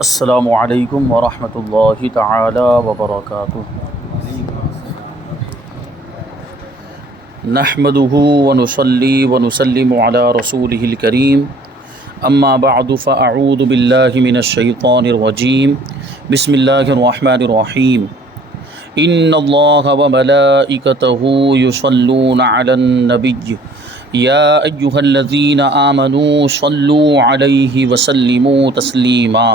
السلام علیکم ورحمۃ اللہ تعالی وبرکاتہ۔ نحمده ونصلي ونسلم على رسوله الكريم اما بعد فاعوذ باللہ من الشیطان الرجیم بسم اللہ الرحمن الرحیم ان اللہ وملائکته یصلون علی النبی یا ایہا الذین آمنوا صلوا علیہ وسلموا تسلیما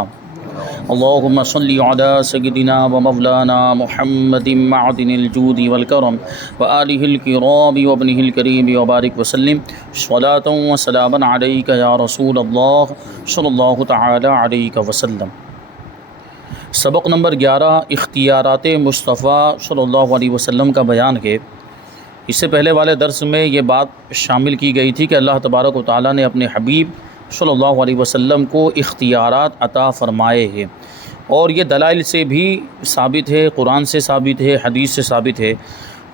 اللهم صل على سيدنا ومولانا محمد معدن الجود والكرم وآله الكرام وابنه الكريم وبارك وسلم صلاة وسلاما عليك يا رسول الله صلی اللہ تعالی علیہ وسلم۔ سبق نمبر 11 اختیارات مصطفیٰ صلی اللہ علیہ وسلم کا بیان ہے۔ اس سے پہلے والے درس میں یہ بات شامل کی گئی تھی کہ اللہ تبارک و تعالیٰ نے اپنے حبیب صلی اللہ علیہ وسلم کو اختیارات عطا فرمائے ہیں، اور یہ دلائل سے بھی ثابت ہے، قرآن سے ثابت ہے، حدیث سے ثابت ہے۔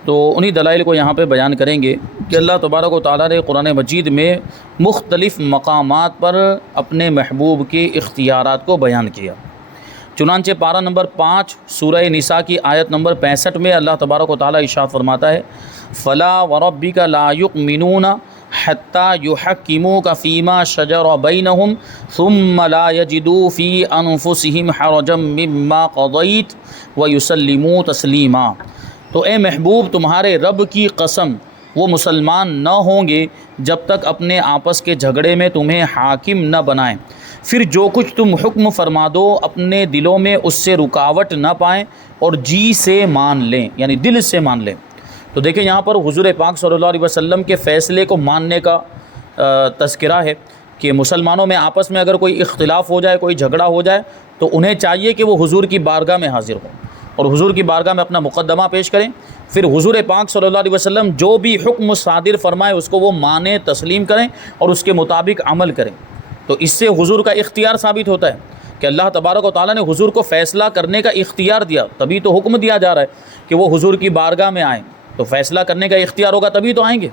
تو انہی دلائل کو یہاں پہ بیان کریں گے کہ اللہ تبارک و تعالیٰ نے قرآن مجید میں مختلف مقامات پر اپنے محبوب کے اختیارات کو بیان کیا۔ چنانچہ پارہ نمبر 5 سورہ نساء کی آیت نمبر 65 میں اللہ تبارک و تعالیٰ ارشاد فرماتا ہے فَلَا وَرَبِّكَ لَا يُؤْمِنُونَ حَتَّى يُحَكِّمُوكَ فِيمَا شَجَرَ بَيْنَهُمْ ثُمَّ لَا يَجِدُوا فِي أَنفُسِهِمْ حَرَجًا مِّمَّا قَضَيْتَ وَيُسَلِّمُوا تَسْلِيمًا۔ تو اے محبوب، تمہارے رب کی قسم، وہ مسلمان نہ ہوں گے جب تک اپنے آپس کے جھگڑے میں تمہیں حاکم نہ بنائیں، پھر جو کچھ تم حکم فرما دو اپنے دلوں میں اس سے رکاوٹ نہ پائیں اور جی سے مان لیں، یعنی دل سے مان لیں۔ تو دیکھیں یہاں پر حضور پاک صلی اللہ علیہ وسلم کے فیصلے کو ماننے کا تذکرہ ہے کہ مسلمانوں میں آپس میں اگر کوئی اختلاف ہو جائے، کوئی جھگڑا ہو جائے، تو انہیں چاہیے کہ وہ حضور کی بارگاہ میں حاضر ہوں اور حضور کی بارگاہ میں اپنا مقدمہ پیش کریں، پھر حضور پاک صلی اللہ علیہ وسلم جو بھی حکم صادر فرمائے اس کو وہ مانیں، تسلیم کریں اور اس کے مطابق عمل کریں۔ تو اس سے حضور کا اختیار ثابت ہوتا ہے کہ اللہ تبارک و تعالیٰ نے حضور کو فیصلہ کرنے کا اختیار دیا، تبھی تو حکم دیا جا رہا ہے کہ وہ حضور کی بارگاہ میں آئیں۔ تو فیصلہ کرنے کا اختیار ہوگا تبھی تو آئیں گے،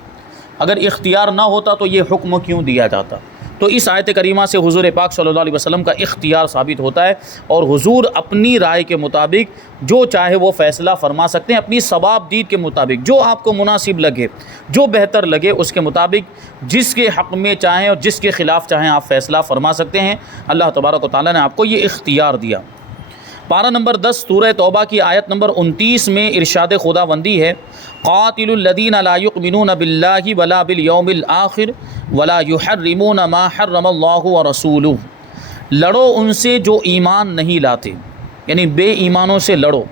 اگر اختیار نہ ہوتا تو یہ حکم کیوں دیا جاتا؟ تو اس آیت کریمہ سے حضور پاک صلی اللہ علیہ وسلم کا اختیار ثابت ہوتا ہے، اور حضور اپنی رائے کے مطابق جو چاہے وہ فیصلہ فرما سکتے ہیں، اپنی ثواب دید کے مطابق، جو آپ کو مناسب لگے، جو بہتر لگے، اس کے مطابق جس کے حق میں چاہیں اور جس کے خلاف چاہیں آپ فیصلہ فرما سکتے ہیں۔ اللہ تبارک و تعالیٰ نے آپ کو یہ اختیار دیا۔ پارہ نمبر 10 سورہ توبہ کی آیت نمبر 29 میں ارشاد خداوندی ہے قاتل الذین لا یؤمنون باللہ ولا بالیوم الآخر ولا یحرمون ما حرم اللہ ورسولہ۔ لڑو ان سے جو ایمان نہیں لاتے، یعنی بے ایمانوں سے لڑو،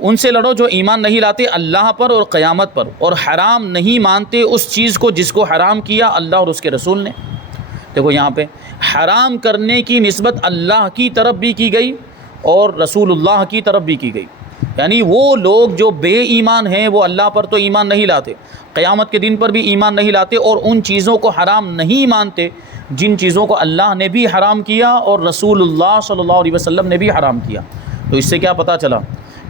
ان سے لڑو جو ایمان نہیں لاتے اللہ پر اور قیامت پر، اور حرام نہیں مانتے اس چیز کو جس کو حرام کیا اللہ اور اس کے رسول نے۔ دیکھو یہاں پہ حرام کرنے کی نسبت اللہ کی طرف بھی کی گئی اور رسول اللہ کی طرف بھی کی گئی، یعنی وہ لوگ جو بے ایمان ہیں وہ اللہ پر تو ایمان نہیں لاتے، قیامت کے دن پر بھی ایمان نہیں لاتے، اور ان چیزوں کو حرام نہیں مانتے جن چیزوں کو اللہ نے بھی حرام کیا اور رسول اللہ صلی اللہ علیہ وسلم نے بھی حرام کیا۔ تو اس سے کیا پتہ چلا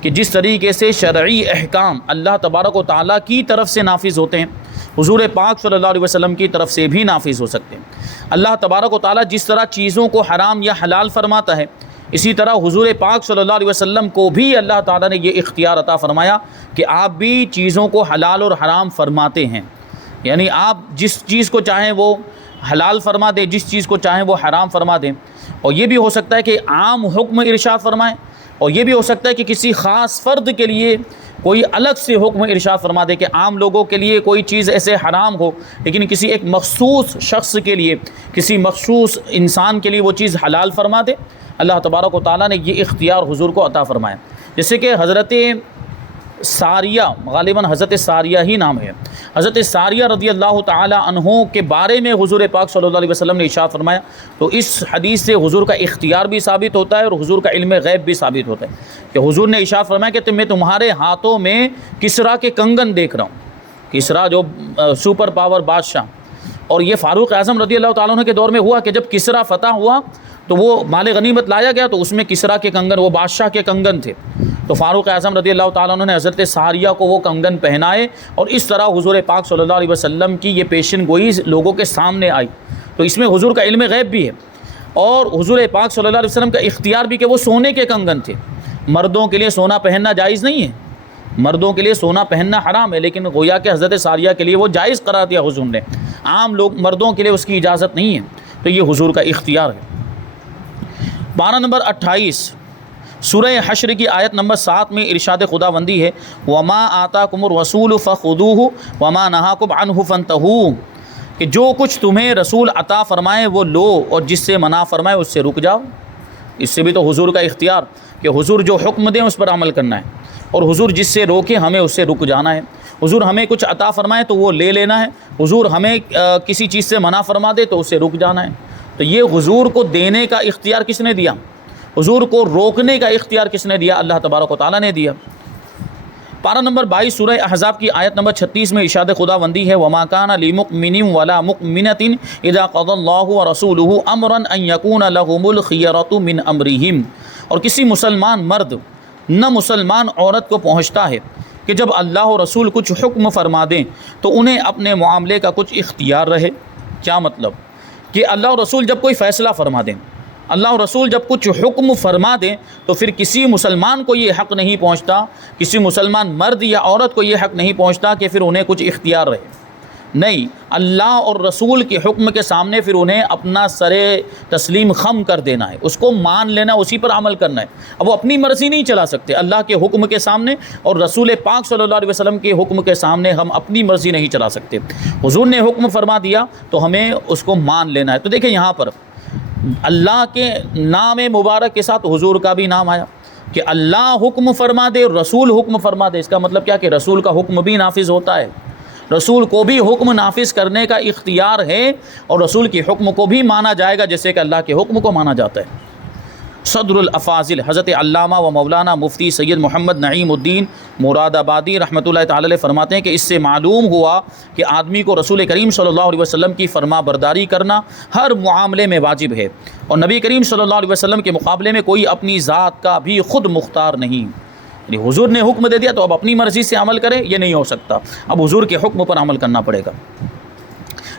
کہ جس طریقے سے شرعی احکام اللہ تبارک و تعالیٰ کی طرف سے نافذ ہوتے ہیں، حضور پاک صلی اللہ علیہ وسلم کی طرف سے بھی نافذ ہو سکتے ہیں۔ اللہ تبارک و تعالیٰ جس طرح چیزوں کو حرام یا حلال فرماتا ہے، اسی طرح حضور پاک صلی اللہ علیہ وسلم کو بھی اللہ تعالیٰ نے یہ اختیار عطا فرمایا کہ آپ بھی چیزوں کو حلال اور حرام فرماتے ہیں، یعنی آپ جس چیز کو چاہیں وہ حلال فرما دیں، جس چیز کو چاہیں وہ حرام فرما دیں۔ اور یہ بھی ہو سکتا ہے کہ عام حکم ارشاد فرمائیں، اور یہ بھی ہو سکتا ہے کہ کسی خاص فرد کے لیے کوئی الگ سے حکم ارشاد فرما دے کہ عام لوگوں کے لیے کوئی چیز ایسے حرام ہو، لیکن کسی ایک مخصوص شخص کے لیے، کسی مخصوص انسان کے لیے وہ چیز حلال فرما دے۔ اللہ تبارک و تعالیٰ نے یہ اختیار حضور کو عطا فرمایا، جیسے کہ حضرت ساریہ، غالباً حضرت ساریہ ہی نام ہے، حضرت ساریہ رضی اللہ تعالی عنہ کے بارے میں حضور پاک صلی اللہ علیہ وسلم نے ارشاد فرمایا۔ تو اس حدیث سے حضور کا اختیار بھی ثابت ہوتا ہے اور حضور کا علم غیب بھی ثابت ہوتا ہے کہ حضور نے ارشاد فرمایا کہ میں تمہارے ہاتھوں میں کسریٰ کے کنگن دیکھ رہا ہوں۔ کسریٰ جو سپر پاور بادشاہ، اور یہ فاروق اعظم رضی اللہ تعالیٰ عنہ کے دور میں ہوا کہ جب کسریٰ فتح ہوا تو وہ مال غنیمت لایا گیا، تو اس میں کسریٰ کے کنگن، وہ بادشاہ کے کنگن تھے، تو فاروق اعظم رضی اللہ تعالیٰ عنہ نے حضرت ساریہ کو وہ کنگن پہنائے، اور اس طرح حضور پاک صلی اللہ علیہ وسلم کی یہ پیشن گوئی لوگوں کے سامنے آئی۔ تو اس میں حضور کا علم غیب بھی ہے۔ اور حضور پاک صلی اللہ علیہ وسلم کا اختیار بھی کہ وہ سونے کے کنگن تھے. مردوں کے لیے سونا پہننا جائز نہیں ہے، مردوں کے لیے سونا پہننا حرام ہے، لیکن گویا کہ حضرت ساریہ کے لیے وہ جائز قرار دیا حضور نے. عام لوگ مردوں کے لیے اس کی اجازت نہیں ہے، تو یہ حضور کا اختیار ہے. پارہ نمبر 28 سورہ حشر کی آیت نمبر 7 میں ارشاد خداوندی ہے وما آتاکم الرسول فخذوہ وما نہاکم عنہ فانتہوا، کہ جو کچھ تمہیں رسول عطا فرمائے وہ لو اور جس سے منع فرمائے اس سے رک جاؤ. اس سے بھی تو حضور کا اختیار کہ حضور جو حکم دیں اس پر عمل کرنا ہے، اور حضور جس سے روکے ہمیں اس سے رک جانا ہے. حضور ہمیں کچھ عطا فرمائے تو وہ لے لینا ہے، حضور ہمیں کسی چیز سے منع فرما دے تو اس سے رک جانا ہے. تو یہ حضور کو دینے کا اختیار کس نے دیا؟ حضور کو روکنے کا اختیار کس نے دیا؟ اللہ تبارک و تعالیٰ نے دیا. پارہ نمبر 22 سورہ احزاب کی آیت نمبر 36 میں ارشاد خداوندی ہے وما کان لمؤمن ولا مؤمنۃ اذا قضى الله ورسوله امرا ان يكون لهم الخيرۃ من امرهم، اور کسی مسلمان مرد نہ مسلمان عورت کو پہنچتا ہے کہ جب اللہ و رسول کچھ حکم فرما دیں تو انہیں اپنے معاملے کا کچھ اختیار رہے. کیا مطلب؟ کہ اللہ و رسول جب کوئی فیصلہ فرما دیں، اللہ و رسول جب کچھ حکم فرما دیں تو پھر کسی مسلمان کو یہ حق نہیں پہنچتا، کسی مسلمان مرد یا عورت کو یہ حق نہیں پہنچتا کہ پھر انہیں کچھ اختیار رہے. نہیں، اللہ اور رسول کے حکم کے سامنے پھر انہیں اپنا سر تسلیم خم کر دینا ہے، اس کو مان لینا، اسی پر عمل کرنا ہے. اب وہ اپنی مرضی نہیں چلا سکتے. اللہ کے حکم کے سامنے اور رسول پاک صلی اللہ علیہ وسلم کے حکم کے سامنے ہم اپنی مرضی نہیں چلا سکتے. حضور نے حکم فرما دیا تو ہمیں اس کو مان لینا ہے. تو دیکھیں یہاں پر اللہ کے نام مبارک کے ساتھ حضور کا بھی نام آیا کہ اللہ حکم فرما دے اور رسول حکم فرما دے. اس کا مطلب کیا کہ رسول کا حکم بھی نافذ ہوتا ہے، رسول کو بھی حکم نافذ کرنے کا اختیار ہے، اور رسول کے حکم کو بھی مانا جائے گا جیسے کہ اللہ کے حکم کو مانا جاتا ہے. صدر الافاضل حضرت علامہ و مولانا مفتی سید محمد نعیم الدین مراد آبادی رحمۃ اللہ تعالی علیہ فرماتے ہیں کہ اس سے معلوم ہوا کہ آدمی کو رسول کریم صلی اللہ علیہ وسلم کی فرما برداری کرنا ہر معاملے میں واجب ہے، اور نبی کریم صلی اللہ علیہ وسلم کے مقابلے میں کوئی اپنی ذات کا بھی خود مختار نہیں. یعنی حضور نے حکم دے دیا تو اب اپنی مرضی سے عمل کرے، یہ نہیں ہو سکتا. اب حضور کے حکم پر عمل کرنا پڑے گا.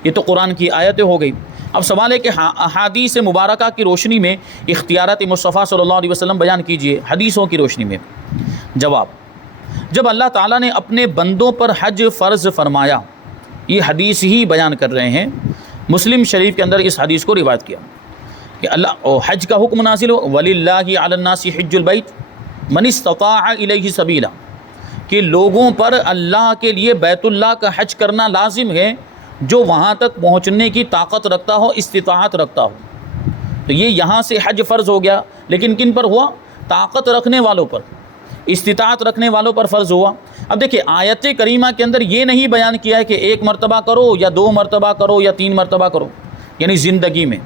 یہ تو قرآن کی آیتیں ہو گئی. اب سوال ہے کہ احادیث مبارکہ کی روشنی میں اختیارات مصطفیٰ صلی اللہ علیہ وسلم بیان کیجئے حدیثوں کی روشنی میں. جواب: جب اللہ تعالیٰ نے اپنے بندوں پر حج فرض فرمایا، یہ حدیث ہی بیان کر رہے ہیں، مسلم شریف کے اندر اس حدیث کو روایت کیا کہ اللہ حج کا حکم نازل ہو وَلِلَّهِ عَلَى النَّاسِ حِجُّ الْبَيْتِ مَنِ اسْتَطَاعَ إِلَيْهِ سَبِيلًا، کہ لوگوں پر اللہ کے لیے بیت اللہ کا حج کرنا لازم ہے جو وہاں تک پہنچنے کی طاقت رکھتا ہو، استطاعت رکھتا ہو. تو یہ یہاں سے حج فرض ہو گیا، لیکن کن پر ہوا؟ طاقت رکھنے والوں پر، استطاعت رکھنے والوں پر فرض ہوا. اب دیکھیں آیت کریمہ کے اندر یہ نہیں بیان کیا ہے کہ 1 مرتبہ کرو یا 2 مرتبہ کرو یا 3 مرتبہ کرو، یعنی زندگی میں.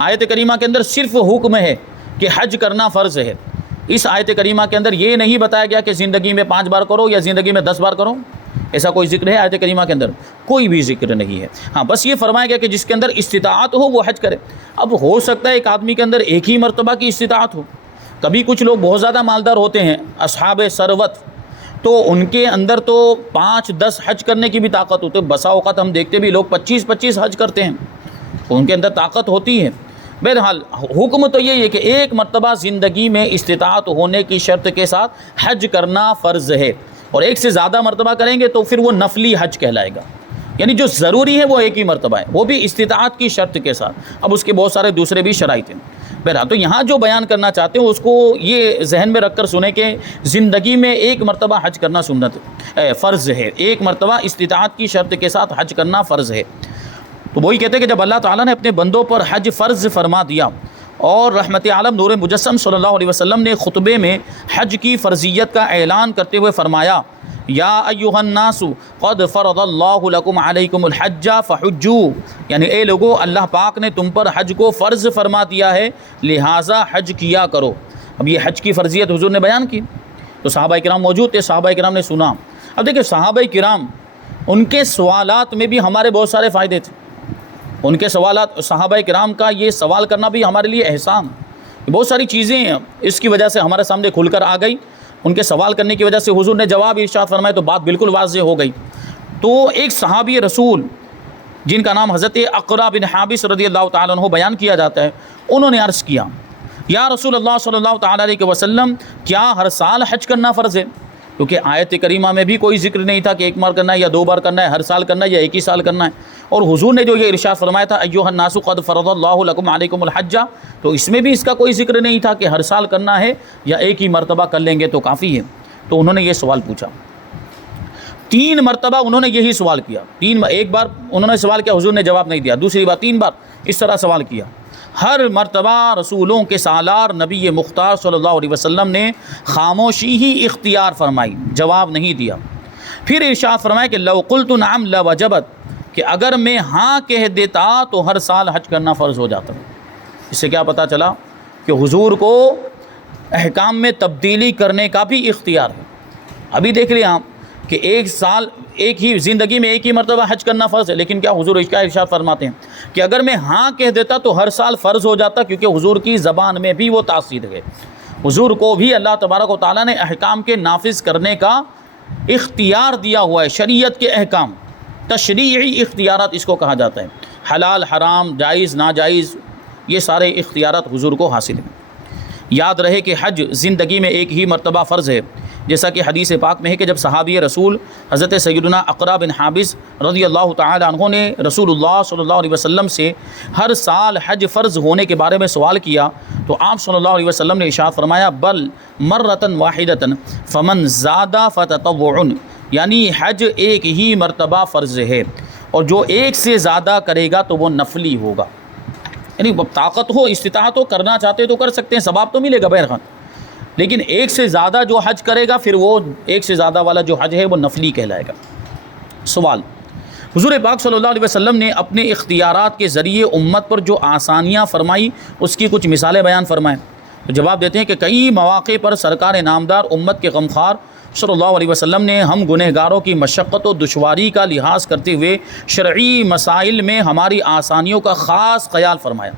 آیت کریمہ کے اندر صرف حکم ہے کہ حج کرنا فرض ہے. اس آیت کریمہ کے اندر یہ نہیں بتایا گیا کہ زندگی میں 5 بار کرو یا زندگی میں 10 بار کرو. ایسا کوئی ذکر ہے آیت کریمہ کے اندر؟ کوئی بھی ذکر نہیں ہے. ہاں بس یہ فرمایا گیا کہ جس کے اندر استطاعت ہو وہ حج کرے. اب ہو سکتا ہے ایک آدمی کے اندر ایک ہی مرتبہ کی استطاعت ہو. کبھی کچھ لوگ بہت زیادہ مالدار ہوتے ہیں، اصحاب ثروت، تو ان کے اندر تو 5-10 حج کرنے کی بھی طاقت ہوتی ہے. بسا اوقات ہم دیکھتے بھی لوگ 25-25 حج کرتے ہیں، ان کے اندر طاقت ہوتی ہے. بہرحال حکم تو یہی ہے کہ 1 مرتبہ زندگی میں استطاعت ہونے کی شرط کے ساتھ حج کرنا فرض ہے، اور 1 سے زیادہ مرتبہ کریں گے تو پھر وہ نفلی حج کہلائے گا. یعنی جو ضروری ہے وہ 1 ہی مرتبہ ہے، وہ بھی استطاعت کی شرط کے ساتھ. اب اس کے بہت سارے دوسرے بھی شرائط ہیں. بہرحال تو یہاں جو بیان کرنا چاہتے ہیں اس کو یہ ذہن میں رکھ کر سنیں کہ زندگی میں 1 مرتبہ حج کرنا سنت فرض ہے، 1 مرتبہ استطاعت کی شرط کے ساتھ حج کرنا فرض ہے. تو وہی کہتے ہیں کہ جب اللہ تعالیٰ نے اپنے بندوں پر حج فرض فرما دیا اور رحمت عالم نور مجسم صلی اللہ علیہ وسلم نے خطبے میں حج کی فرضیت کا اعلان کرتے ہوئے فرمایا یا ایھا الناس قد فرض اللہ لکم علیکم الحج فحجوا، یعنی اے لوگو اللہ پاک نے تم پر حج کو فرض فرما دیا ہے لہٰذا حج کیا کرو. اب یہ حج کی فرضیت حضور نے بیان کی تو صحابہ کرام موجود تھے، صحابہ کرام نے سنا. اب دیکھیں صحابہ کرام ان کے سوالات میں بھی ہمارے بہت سارے فائدے تھے. ان کے سوالات، صحابہ کرام کا یہ سوال کرنا بھی ہمارے لیے احسان. بہت ساری چیزیں اس کی وجہ سے ہمارے سامنے کھل کر آ گئی. ان کے سوال کرنے کی وجہ سے حضور نے جواب ارشاد فرمائے تو بات بالکل واضح ہو گئی. تو ایک صحابی رسول جن کا نام حضرت اقرا بن حابس رضی اللہ تعالیٰ عنہ بیان کیا جاتا ہے، انہوں نے عرض کیا یا رسول اللہ صلی اللہ تعالیٰ علیہ وسلم، کیا ہر سال حج کرنا فرض ہے؟ کیونکہ آیت کریمہ میں بھی کوئی ذکر نہیں تھا کہ ایک بار کرنا ہے یا 2 بار کرنا ہے، ہر سال کرنا ہے یا ایک ہی سال کرنا ہے۔ اور حضور نے جو یہ ارشاد فرمایا تھا ایھا الناس قد فرض اللہ لکم علیکم الحج، تو اس میں بھی اس کا کوئی ذکر نہیں تھا کہ ہر سال کرنا ہے یا ایک ہی مرتبہ کر لیں گے تو کافی ہے۔ تو انہوں نے یہ سوال پوچھا، 3 مرتبہ انہوں نے یہی سوال کیا، ایک بار انہوں نے سوال کیا، حضور نے جواب نہیں دیا، دوسری بار 3 بار اس طرح سوال کیا۔ ہر مرتبہ رسولوں کے سالار نبی مختار صلی اللہ علیہ وسلم نے خاموشی ہی اختیار فرمائی، جواب نہیں دیا۔ پھر ارشاد فرمایا کہ لو قلت نعم لوجبت، کہ اگر میں ہاں کہہ دیتا تو ہر سال حج کرنا فرض ہو جاتا۔ اس سے کیا پتہ چلا کہ حضور کو احکام میں تبدیلی کرنے کا بھی اختیار ہے۔ ابھی دیکھ لیں آپ کہ ایک ہی زندگی میں ایک ہی مرتبہ حج کرنا فرض ہے، لیکن کیا حضور اس کا ارشاد فرماتے ہیں کہ اگر میں ہاں کہہ دیتا تو ہر سال فرض ہو جاتا، کیونکہ حضور کی زبان میں بھی وہ تاثیر ہے۔ حضور کو بھی اللہ تبارک و تعالیٰ نے احکام کے نافذ کرنے کا اختیار دیا ہوا ہے، شریعت کے احکام، تشریعی اختیارات اس کو کہا جاتا ہے، حلال حرام جائز ناجائز، یہ سارے اختیارات حضور کو حاصل ہیں۔ یاد رہے کہ حج زندگی میں ایک ہی مرتبہ فرض ہے، جیسا کہ حدیث پاک میں ہے کہ جب صحابی رسول حضرت سیدنا اقرا بن حابس رضی اللہ تعالی عنہ نے رسول اللہ صلی اللہ علیہ وسلم سے ہر سال حج فرض ہونے کے بارے میں سوال کیا تو آپ صلی اللہ علیہ وسلم نے ارشاد فرمایا بل مرتن واحدتن فمن زادہ فتطوع، یعنی حج ایک ہی مرتبہ فرض ہے اور جو ایک سے زیادہ کرے گا تو وہ نفلی ہوگا، یعنی طاقت ہو استطاعت ہو کرنا چاہتے تو کر سکتے ہیں، ثواب تو ملے گا بہرحال، لیکن ایک سے زیادہ جو حج کرے گا پھر وہ ایک سے زیادہ والا جو حج ہے وہ نفلی کہلائے گا۔ سوال، حضور پاک صلی اللہ علیہ وسلم نے اپنے اختیارات کے ذریعے امت پر جو آسانیاں فرمائی اس کی کچھ مثالیں بیان فرمائیں۔ تو جواب دیتے ہیں کہ کئی مواقع پر سرکار نامدار امت کے غمخوار صلی اللہ علیہ وسلم نے ہم گنہگاروں کی مشقت و دشواری کا لحاظ کرتے ہوئے شرعی مسائل میں ہماری آسانیوں کا خاص خیال فرمایا۔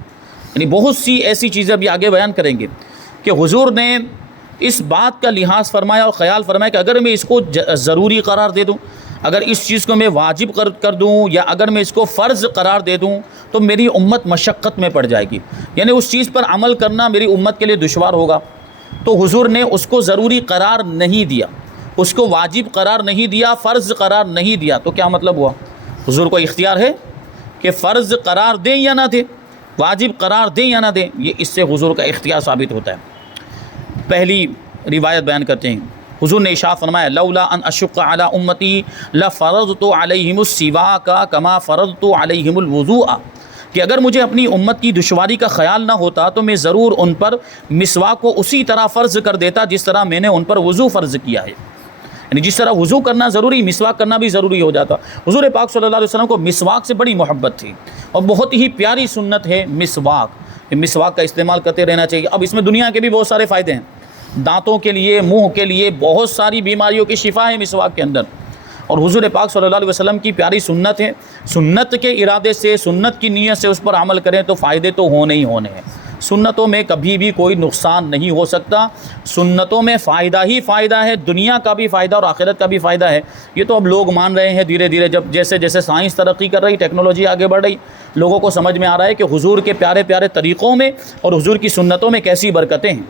یعنی بہت سی ایسی چیزیں بھی آگے بیان کریں گے کہ حضور نے اس بات کا لحاظ فرمایا اور خیال فرمایا کہ اگر میں اس کو ضروری قرار دے دوں، اگر اس چیز کو میں واجب کر دوں یا اگر میں اس کو فرض قرار دے دوں تو میری امت مشقت میں پڑ جائے گی، یعنی اس چیز پر عمل کرنا میری امت کے لیے دشوار ہوگا۔ تو حضور نے اس کو ضروری قرار نہیں دیا، اس کو واجب قرار نہیں دیا، فرض قرار نہیں دیا۔ تو کیا مطلب ہوا؟ حضور کو اختیار ہے کہ فرض قرار دیں یا نہ دیں، واجب قرار دیں یا نہ دیں، یہ اس سے حضور کا اختیار ثابت ہوتا ہے۔ پہلی روایت بیان کرتے ہیں، حضور نے ارشاد فرمایا لولا ان اشق علی امتی لفرضت علیہم السواک کما فرضت علیہم الوضوء، کہ اگر مجھے اپنی امت کی دشواری کا خیال نہ ہوتا تو میں ضرور ان پر مسواک کو اسی طرح فرض کر دیتا جس طرح میں نے ان پر وضو فرض کیا ہے، یعنی جس طرح وضو کرنا ضروری مسواک کرنا بھی ضروری ہو جاتا۔ حضور پاک صلی اللہ علیہ وسلم کو مسواک سے بڑی محبت تھی اور بہت ہی پیاری سنت ہے مسواک، مسواک کا استعمال کرتے رہنا چاہیے۔ اب اس میں دنیا کے بھی بہت سارے فائدے ہیں، دانتوں کے لیے، منہ کے لیے، بہت ساری بیماریوں کی شفا ہے مسواک کے اندر، اور حضور پاک صلی اللہ علیہ وسلم کی پیاری سنت ہے۔ سنت کے ارادے سے، سنت کی نیت سے اس پر عمل کریں تو فائدے تو ہونے ہی ہونے ہیں۔ سنتوں میں کبھی بھی کوئی نقصان نہیں ہو سکتا، سنتوں میں فائدہ ہی فائدہ ہے، دنیا کا بھی فائدہ اور آخرت کا بھی فائدہ ہے۔ یہ تو اب لوگ مان رہے ہیں دھیرے دھیرے، جب جیسے جیسے سائنس ترقی کر رہی، ٹیکنالوجی آگے بڑھ رہی، لوگوں کو سمجھ میں آ رہا ہے کہ حضور کے پیارے پیارے طریقوں میں اور حضور کی سنتوں میں کیسی برکتیں ہیں،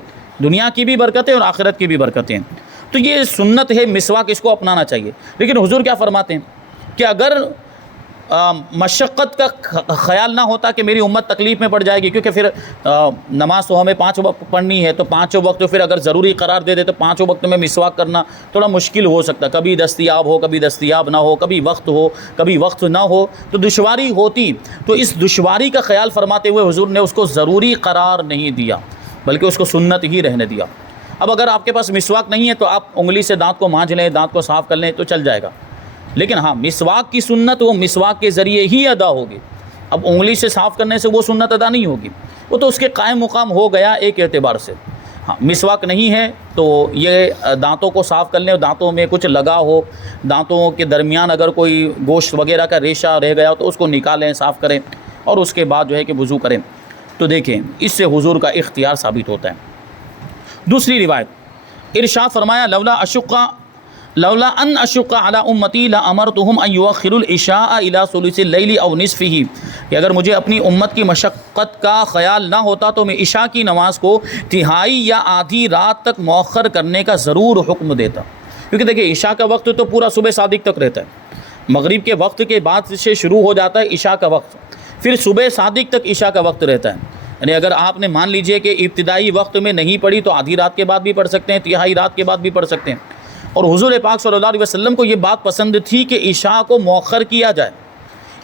دنیا کی بھی برکتیں اور آخرت کی بھی برکتیں ہیں۔ تو یہ سنت ہے مسواک، اس کو اپنانا چاہیے۔ لیکن حضور کیا فرماتے ہیں کہ اگر مشقت کا خیال نہ ہوتا کہ میری امت تکلیف میں پڑ جائے گی، کیونکہ پھر نماز تو ہمیں 5 وقت پڑھنی ہے، تو 5 وقت پھر اگر ضروری قرار دے دے تو 5 وقت میں مسواک کرنا تھوڑا مشکل ہو سکتا، کبھی دستیاب ہو کبھی دستیاب نہ ہو، کبھی وقت ہو کبھی وقت نہ ہو، تو دشواری ہوتی۔ تو اس دشواری کا خیال فرماتے ہوئے حضور نے اس کو ضروری قرار نہیں دیا بلکہ اس کو سنت ہی رہنے دیا۔ اب اگر آپ کے پاس مسواک نہیں ہے تو آپ انگلی سے دانت کو مانجھ لیں، دانت کو صاف کر لیں تو چل جائے گا، لیکن ہاں مسواک کی سنت وہ مسواک کے ذریعے ہی ادا ہوگی۔ اب انگلی سے صاف کرنے سے وہ سنت ادا نہیں ہوگی، وہ تو اس کے قائم مقام ہو گیا ایک اعتبار سے۔ ہاں مسواک نہیں ہے تو یہ دانتوں کو صاف کر لیں، دانتوں میں کچھ لگا ہو، دانتوں کے درمیان اگر کوئی گوشت وغیرہ کا ریشہ رہ گیا ہو تو اس کو نکالیں، صاف کریں اور اس کے بعد جو ہے کہ وضو کریں۔ تو دیکھیں اس سے حضور کا اختیار ثابت ہوتا ہے۔ دوسری روایت ارشاد فرمایا لولا اشق لولا ان اشق علی امتی لامرتهم ان یؤخروا العشاء الى ثلث اللیل او نصفه، کہ اگر مجھے اپنی امت کی مشقت کا خیال نہ ہوتا تو میں عشاء کی نماز کو تہائی یا آدھی رات تک مؤخر کرنے کا ضرور حکم دیتا. کیونکہ دیکھیے عشاء کا وقت تو پورا صبح صادق تک رہتا ہے، مغرب کے وقت کے بعد سے شروع ہو جاتا ہے عشاء کا وقت، پھر صبح صادق تک عشاء کا وقت رہتا ہے. یعنی اگر آپ نے مان لیجئے کہ ابتدائی وقت میں نہیں پڑھی تو آدھی رات کے بعد بھی پڑھ سکتے ہیں، تہائی رات کے بعد بھی پڑھ سکتے ہیں. اور حضور پاک صلی اللہ علیہ وسلم کو یہ بات پسند تھی کہ عشاء کو مؤخر کیا جائے،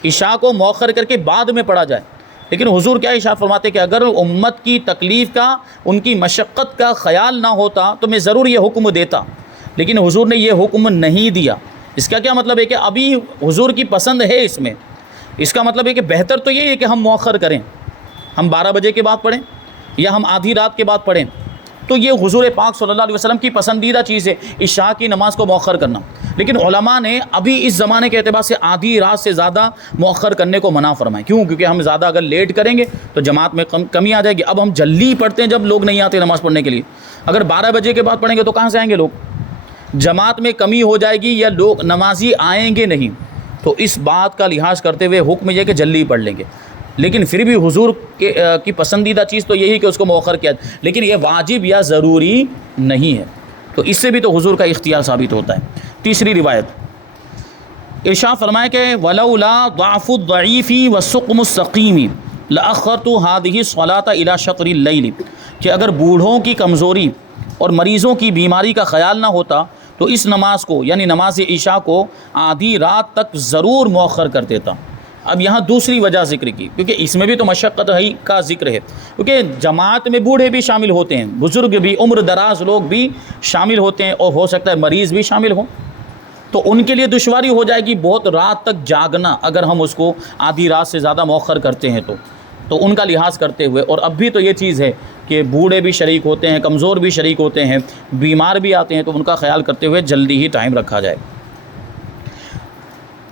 عشاء کو مؤخر کر کے بعد میں پڑھا جائے. لیکن حضور کیا ارشاد فرماتے کہ اگر امت کی تکلیف کا، ان کی مشقت کا خیال نہ ہوتا تو میں ضرور یہ حکم دیتا، لیکن حضور نے یہ حکم نہیں دیا. اس کا کیا مطلب ہے کہ ابھی حضور کی پسند ہے اس میں. اس کا مطلب ہے کہ بہتر تو یہ ہے کہ ہم مؤخر کریں، ہم 12 بجے کے بعد پڑھیں یا ہم آدھی رات کے بعد پڑھیں. تو یہ حضور پاک صلی اللہ علیہ وسلم کی پسندیدہ چیز ہے عشاء کی نماز کو مؤخر کرنا. لیکن علماء نے ابھی اس زمانے کے اعتبار سے آدھی رات سے زیادہ مؤخر کرنے کو منع فرمائے. کیوں؟ کیونکہ ہم زیادہ اگر لیٹ کریں گے تو جماعت میں کمی آ جائے گی. اب ہم جلدی پڑھتے ہیں جب لوگ نہیں آتے نماز پڑھنے کے لیے. اگر 12 بجے کے بعد پڑھیں گے تو کہاں سے آئیں گے لوگ؟ جماعت میں کمی ہو جائے گی یا لوگ نمازی آئیں گے نہیں. تو اس بات کا لحاظ کرتے ہوئے حکم یہ کہ جلدی پڑھ لیں گے. لیکن پھر بھی حضور کی پسندیدہ چیز تو یہی کہ اس کو مؤخر کیا، لیکن یہ واجب یا ضروری نہیں ہے. تو اس سے بھی تو حضور کا اختیار ثابت ہوتا ہے. تیسری روایت ارشاد فرمائے کہ ولولا ضعف الضعیف والسقم السقیم لاخرت هذه الصلاة الى شطر الليل، کہ اگر بوڑھوں کی کمزوری اور مریضوں کی بیماری کا خیال نہ ہوتا تو اس نماز کو یعنی نماز عشاء کو آدھی رات تک ضرور مؤخر کر دیتا. اب یہاں دوسری وجہ ذکر کی، کیونکہ اس میں بھی تو مشقت ہی کا ذکر ہے، کیونکہ جماعت میں بوڑھے بھی شامل ہوتے ہیں، بزرگ بھی، عمر دراز لوگ بھی شامل ہوتے ہیں، اور ہو سکتا ہے مریض بھی شامل ہوں. تو ان کے لیے دشواری ہو جائے گی بہت رات تک جاگنا اگر ہم اس کو آدھی رات سے زیادہ مؤخر کرتے ہیں تو ان کا لحاظ کرتے ہوئے. اور اب بھی تو یہ چیز ہے کہ بوڑھے بھی شریک ہوتے ہیں، کمزور بھی شریک ہوتے ہیں، بیمار بھی آتے ہیں، تو ان کا خیال کرتے ہوئے جلدی ہی ٹائم رکھا جائے.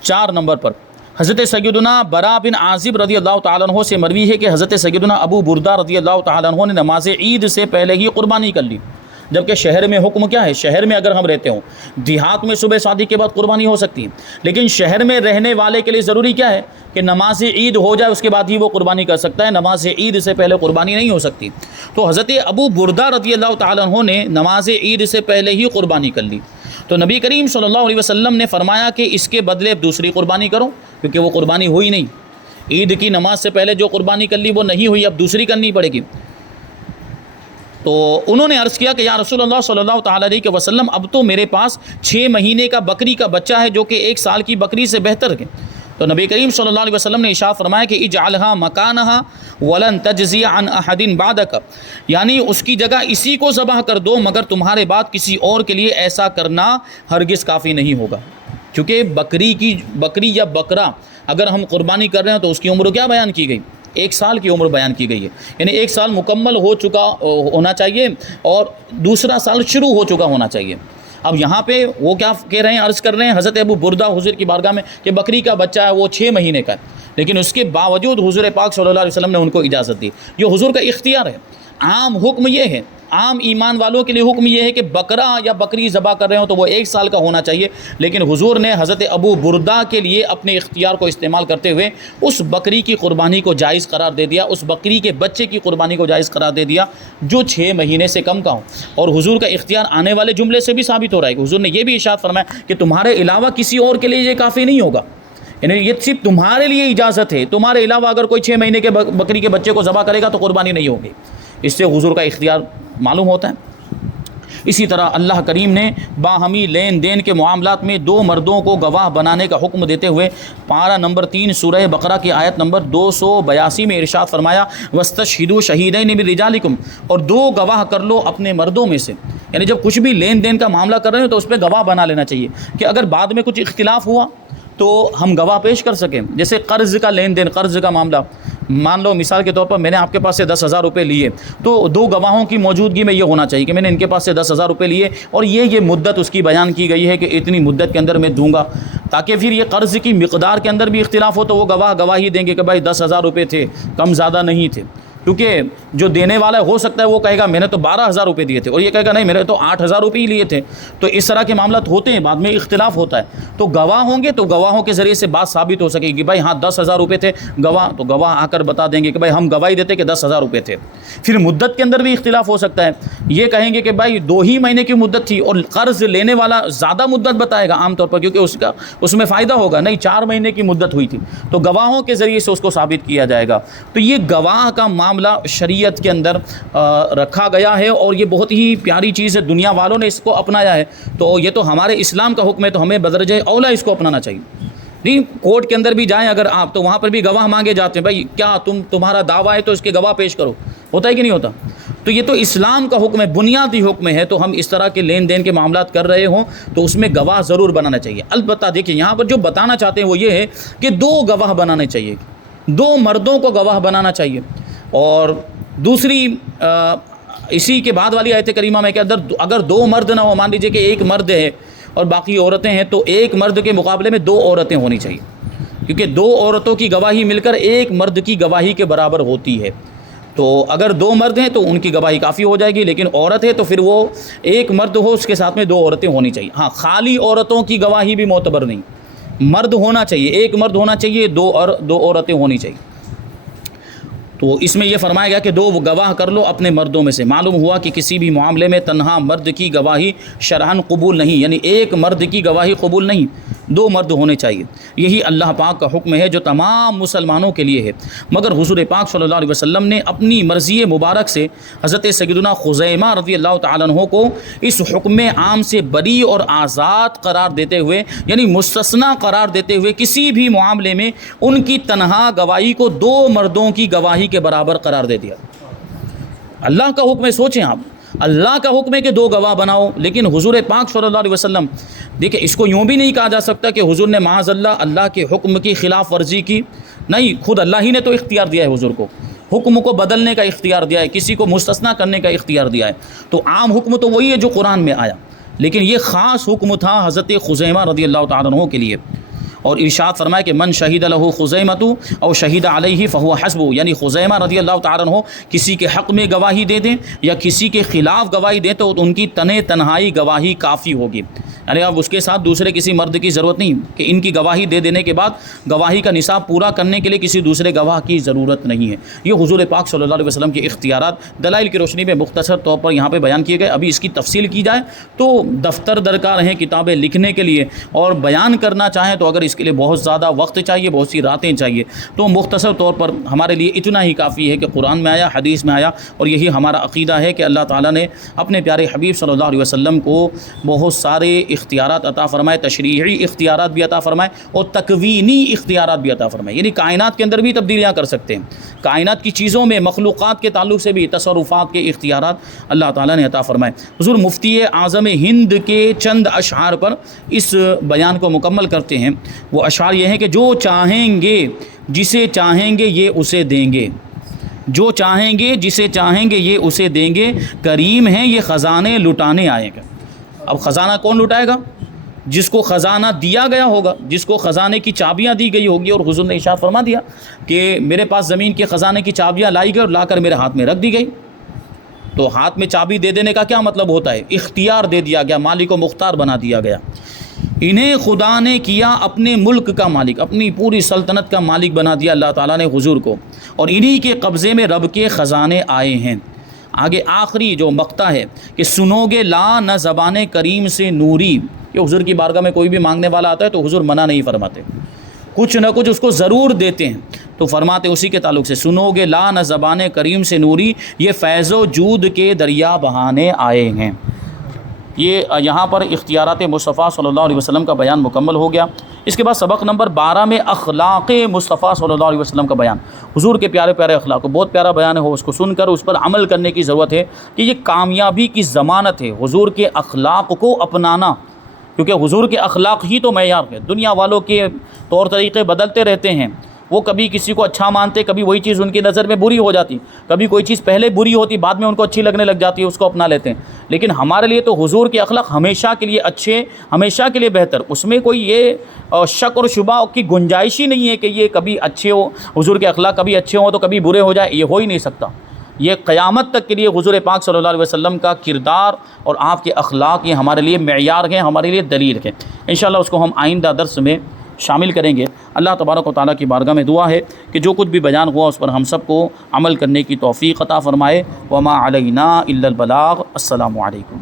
4 نمبر پر حضرت سیدنا برا بن عازب رضی اللہ تعالیٰ عنہ سے مروی ہے کہ حضرت سیدنا ابو بردہ رضی اللہ تعالیٰ عنہ نے نماز عید سے پہلے ہی قربانی کر لی. جبکہ شہر میں حکم کیا ہے؟ شہر میں اگر ہم رہتے ہوں، دیہات میں صبح صادق کے بعد قربانی ہو سکتی ہے، لیکن شہر میں رہنے والے کے لیے ضروری کیا ہے کہ نماز عید ہو جائے، اس کے بعد ہی وہ قربانی کر سکتا ہے. نماز عید سے پہلے قربانی نہیں ہو سکتی. تو حضرت ابو بردہ رضی اللہ تعالیٰ عنہ نے نماز عید سے پہلے ہی قربانی کر لی. تو نبی کریم صلی اللہ علیہ وسلم نے فرمایا کہ اس کے بدلے اب دوسری قربانی کرو، کیونکہ وہ قربانی ہوئی نہیں. عید کی نماز سے پہلے جو قربانی کر لی وہ نہیں ہوئی، اب دوسری کرنی پڑے گی. تو انہوں نے عرض کیا کہ یا رسول اللہ صلی اللہ تعالیٰ علیہ وسلم، اب تو میرے پاس 6 مہینے کا بکری کا بچہ ہے جو کہ 1 سال کی بکری سے بہتر ہے. تو نبی کریم صلی اللہ علیہ وسلم نے ارشاد فرمایا کہ اجعلها مکانها ولن تجزی عن احد بعدک، یعنی اس کی جگہ اسی کو ذبح کر دو، مگر تمہارے بعد کسی اور کے لیے ایسا کرنا ہرگز کافی نہیں ہوگا. کیونکہ بکری یا بکرا اگر ہم قربانی کر رہے ہیں تو اس کی عمر کیا بیان کی گئی؟ 1 سال کی عمر بیان کی گئی ہے. یعنی 1 سال مکمل ہو چکا ہونا چاہیے اور دوسرا سال شروع ہو چکا ہونا چاہیے. اب یہاں پہ وہ کیا کہہ رہے ہیں، عرض کر رہے ہیں حضرت ابو بردہ حضور کی بارگاہ میں کہ بکری کا بچہ ہے وہ 6 مہینے کا ہے، لیکن اس کے باوجود حضور پاک صلی اللہ علیہ وسلم نے ان کو اجازت دی. یہ حضور کا اختیار ہے. عام حکم یہ ہے، عام ایمان والوں کے لیے حکم یہ ہے کہ بکرا یا بکری ذبح کر رہے ہوں تو وہ 1 سال کا ہونا چاہیے، لیکن حضور نے حضرت ابو بردہ کے لیے اپنے اختیار کو استعمال کرتے ہوئے اس بکری کی قربانی کو جائز قرار دے دیا، اس بکری کے بچے کی قربانی کو جائز قرار دے دیا جو 6 مہینے سے کم کا ہو. اور حضور کا اختیار آنے والے جملے سے بھی ثابت ہو رہا ہے کہ حضور نے یہ بھی ارشاد فرمایا کہ تمہارے علاوہ کسی اور کے لیے یہ کافی نہیں ہوگا. یعنی یہ صرف تمہارے لیے اجازت ہے، تمہارے علاوہ اگر کوئی 6 مہینے کے بکری کے بچے کو ذبح کرے گا تو قربانی نہیں ہوگی. اس سے حضور کا اختیار معلوم ہوتا ہے. اسی طرح اللہ کریم نے باہمی لین دین کے معاملات میں 2 مردوں کو گواہ بنانے کا حکم دیتے ہوئے پارہ نمبر 3 سورہ بقرہ کی آیت نمبر 282 میں ارشاد فرمایا وَاسْتَشْهِدُوا شَهِيدَيْنِ مِن رِجَالِكُمْ، اور 2 گواہ کر لو اپنے مردوں میں سے. یعنی جب کچھ بھی لین دین کا معاملہ کر رہے ہیں تو اس پہ گواہ بنا لینا چاہیے کہ اگر بعد میں کچھ اختلاف ہوا تو ہم گواہ پیش کر سکیں. جیسے قرض کا لین دین، قرض کا معاملہ، مان لو مثال کے طور پر میں نے آپ کے پاس سے 10,000 روپے لیے تو 2 گواہوں کی موجودگی میں یہ ہونا چاہیے کہ میں نے ان کے پاس سے 10,000 روپے لیے اور یہ مدت اس کی بیان کی گئی ہے کہ اتنی مدت کے اندر میں دوں گا، تاکہ پھر یہ قرض کی مقدار کے اندر بھی اختلاف ہو تو وہ گواہی دیں گے کہ بھائی 10,000 روپے تھے، کم زیادہ نہیں تھے. کیونکہ جو دینے والا ہو سکتا ہے وہ کہے گا میں نے تو 12,000 روپے دیے تھے، اور یہ کہے گا نہیں میں نے تو 8,000 روپے ہی لیے تھے. تو اس طرح کے معاملات ہوتے ہیں، بعد میں اختلاف ہوتا ہے. تو گواہ ہوں گے تو گواہوں کے ذریعے سے بات ثابت ہو سکے گی. بھائی ہاں 10,000 روپے تھے، گواہ تو گواہ آ کر بتا دیں گے کہ بھائی ہم گواہی دیتے کہ 10,000 روپے تھے. پھر مدت کے اندر بھی اختلاف ہو سکتا ہے. یہ کہیں گے کہ بھائی 2 ہی مہینے کی مدت تھی، اور قرض لینے والا زیادہ مدت بتائے گا عام طور پر، کیونکہ اس میں فائدہ ہوگا. نہیں 4 مہینے کی مدت ہوئی تھی، تو گواہوں کے ذریعے سے اس کو ثابت کیا جائے گا. تو یہ گواہ کا معاملہ شریعت کے اندر رکھا گیا ہے، اور یہ بہت ہی پیاری چیز ہے. دنیا والوں نے اس کو اپنایا ہے، تو یہ تو ہمارے اسلام کا حکم ہے، تو ہمیں بدرجہ اولا اس کو اپنانا چاہیے. نہیں کورٹ کے اندر بھی جائیں اگر آپ، تو وہاں پر بھی گواہ مانگے جاتے ہیں. بھائی کیا تمہارا دعویٰ ہے تو اس کے گواہ پیش کرو. ہوتا ہے کہ نہیں ہوتا؟ تو یہ تو اسلام کا حکم ہے، بنیادی حکم ہے. تو ہم اس طرح کے لین دین کے معاملات کر رہے ہوں تو اس میں گواہ ضرور بنانا چاہیے. البتہ دیکھیں یہاں پر جو بتانا چاہتے ہیں وہ یہ ہے کہ 2 گواہ بنانے چاہیے، 2 مردوں کو گواہ بنانا چاہیے. اور دوسری اسی کے بعد والی آیت کریمہ میں کہ اگر 2 مرد نہ ہو، مان لیجیے کہ ایک مرد ہے اور باقی عورتیں ہیں، تو ایک مرد کے مقابلے میں 2 عورتیں ہونی چاہیے، کیونکہ 2 عورتوں کی گواہی مل کر ایک مرد کی گواہی کے برابر ہوتی ہے. تو اگر 2 مرد ہیں تو ان کی گواہی کافی ہو جائے گی، لیکن عورت ہے تو پھر وہ ایک مرد ہو، اس کے ساتھ میں 2 عورتیں ہونی چاہیے. ہاں خالی عورتوں کی گواہی بھی معتبر نہیں، مرد ہونا چاہیے، ایک مرد ہونا چاہیے، 2 عورتیں ہونی چاہیے. تو اس میں یہ فرمایا گیا کہ 2 گواہ کر لو اپنے مردوں میں سے. معلوم ہوا کہ کسی بھی معاملے میں تنہا مرد کی گواہی شرعاً قبول نہیں، یعنی ایک مرد کی گواہی قبول نہیں، 2 مرد ہونے چاہیے. یہی اللہ پاک کا حکم ہے جو تمام مسلمانوں کے لیے ہے. مگر حضور پاک صلی اللہ علیہ وسلم نے اپنی مرضی مبارک سے حضرت سیدنا خزیمہ رضی اللہ تعالیٰ عنہ کو اس حکم عام سے بری اور آزاد قرار دیتے ہوئے، یعنی مستثنیٰ قرار دیتے ہوئے، کسی بھی معاملے میں ان کی تنہا گواہی کو 2 مردوں کی گواہی کے برابر قرار دے دیا. اللہ کا حکم ہے، سوچیں آپ، اللہ کا حکم ہے کہ 2 گواہ بناؤ، لیکن حضور پاک صلی اللہ علیہ وسلم، دیکھیں اس کو یوں بھی نہیں کہا جا سکتا کہ حضور نے معاذ اللہ کے حکم کی خلاف ورزی کی. نہیں، خود اللہ ہی نے تو اختیار دیا ہے حضور کو، حکم کو بدلنے کا اختیار دیا ہے، کسی کو مستثنیٰ کرنے کا اختیار دیا ہے. تو عام حکم تو وہی ہے جو قرآن میں آیا، لیکن یہ خاص حکم تھا حضرت خزیمہ رضی اللہ تعالیٰ عنہ کے لیے. اور ارشاد فرمایا کہ من شہید لہ خزیمۃ او شہید علیہ فہو حسبہ، یعنی خزیمہ رضی اللہ تعالیٰ عنہ کسی کے حق میں گواہی دے دیں یا کسی کے خلاف گواہی دیں تو ان کی تنہائی گواہی کافی ہوگی. یعنی اب اس کے ساتھ دوسرے کسی مرد کی ضرورت نہیں کہ ان کی گواہی دے دینے کے بعد گواہی کا نصاب پورا کرنے کے لیے کسی دوسرے گواہ کی ضرورت نہیں ہے. یہ حضور پاک صلی اللہ علیہ وسلم کے اختیارات دلائل کی روشنی میں مختصر طور پر یہاں پہ بیان کیے گئے. ابھی اس کی تفصیل کی جائے تو دفتر درکار ہیں کتابیں لکھنے کے لیے، اور بیان کرنا چاہیں تو اگر اس کے لیے بہت زیادہ وقت چاہیے، بہت سی راتیں چاہیے. تو مختصر طور پر ہمارے لیے اتنا ہی کافی ہے کہ قرآن میں آیا، حدیث میں آیا، اور یہی ہمارا عقیدہ ہے کہ اللہ تعالیٰ نے اپنے پیارے حبیب صلی اللہ علیہ وسلم کو بہت سارے اختیارات عطا فرمائے، تشریعی اختیارات بھی عطا فرمائے اور تکوینی اختیارات بھی عطا فرمائے. یعنی کائنات کے اندر بھی تبدیلیاں کر سکتے ہیں، کائنات کی چیزوں میں، مخلوقات کے تعلق سے بھی تصرفات کے اختیارات اللہ تعالیٰ نے عطا فرمائے. حضور مفتی اعظم ہند کے چند اشعار پر اس بیان کو مکمل کرتے ہیں. وہ اشعار یہ ہیں کہ جو چاہیں گے جسے چاہیں گے یہ اسے دیں گے، جو چاہیں گے جسے چاہیں گے یہ اسے دیں گے، کریم ہیں یہ خزانے لٹانے آئے گا. اب خزانہ کون لٹائے گا؟ جس کو خزانہ دیا گیا ہوگا، جس کو خزانے کی چابیاں دی گئی ہوگی. اور حضور نے ارشاد فرما دیا کہ میرے پاس زمین کے خزانے کی چابیاں لائی گئی اور لا کر میرے ہاتھ میں رکھ دی گئی. تو ہاتھ میں چابی دے دینے کا کیا مطلب ہوتا ہے؟ اختیار دے دیا گیا، مالک و مختار بنا دیا گیا. انہیں خدا نے کیا اپنے ملک کا مالک، اپنی پوری سلطنت کا مالک بنا دیا اللہ تعالیٰ نے حضور کو، اور انہی کے قبضے میں رب کے خزانے آئے ہیں. آگے آخری جو مقطع ہے کہ سنو گے لا نہ زبان کریم سے نوری. کہ حضور کی بارگاہ میں کوئی بھی مانگنے والا آتا ہے تو حضور منع نہیں فرماتے، کچھ نہ کچھ اس کو ضرور دیتے ہیں. تو فرماتے اسی کے تعلق سے سنو گے لا نہ زبان کریم سے نوری، یہ فیض و جود کے دریا بہانے آئے ہیں. یہ یہاں پر اختیارات مصطفیٰ صلی اللہ علیہ وسلم کا بیان مکمل ہو گیا. اس کے بعد سبق نمبر 12 میں اخلاق مصطفیٰ صلی اللہ علیہ وسلم کا بیان، حضور کے پیارے پیارے اخلاق. بہت پیارا بیان ہے، ہو اس کو سن کر اس پر عمل کرنے کی ضرورت ہے کہ یہ کامیابی کی ضمانت ہے حضور کے اخلاق کو اپنانا. کیونکہ حضور کے اخلاق ہی تو معیار ہے. دنیا والوں کے طور طریقے بدلتے رہتے ہیں، وہ کبھی کسی کو اچھا مانتے، کبھی وہی چیز ان کی نظر میں بری ہو جاتی، کبھی کوئی چیز پہلے بری ہوتی بعد میں ان کو اچھی لگنے لگ جاتی ہے، اس کو اپنا لیتے ہیں۔ لیکن ہمارے لیے تو حضور کے اخلاق ہمیشہ کے لیے اچھے، ہمیشہ کے لیے بہتر، اس میں کوئی یہ شک اور شبہ کی گنجائش ہی نہیں ہے کہ یہ کبھی اچھے ہو، حضور کے اخلاق کبھی اچھے ہوں تو کبھی برے ہو جائے، یہ ہو ہی نہیں سکتا۔ یہ قیامت تک کے لیے حضور پاک صلی اللہ علیہ وسلم کا کردار اور آپ کے اخلاق یہ ہمارے لیے معیار ہیں، ہمارے لیے دلیل ہیں۔ انشاءاللہ اس کو ہم آئندہ درس میں شامل کریں گے۔ اللہ تبارک و تعالیٰ کی بارگاہ میں دعا ہے کہ جو کچھ بھی بیان ہوا اس پر ہم سب کو عمل کرنے کی توفیق عطا فرمائے۔ وما علینا الا البلاغ۔ السلام علیکم۔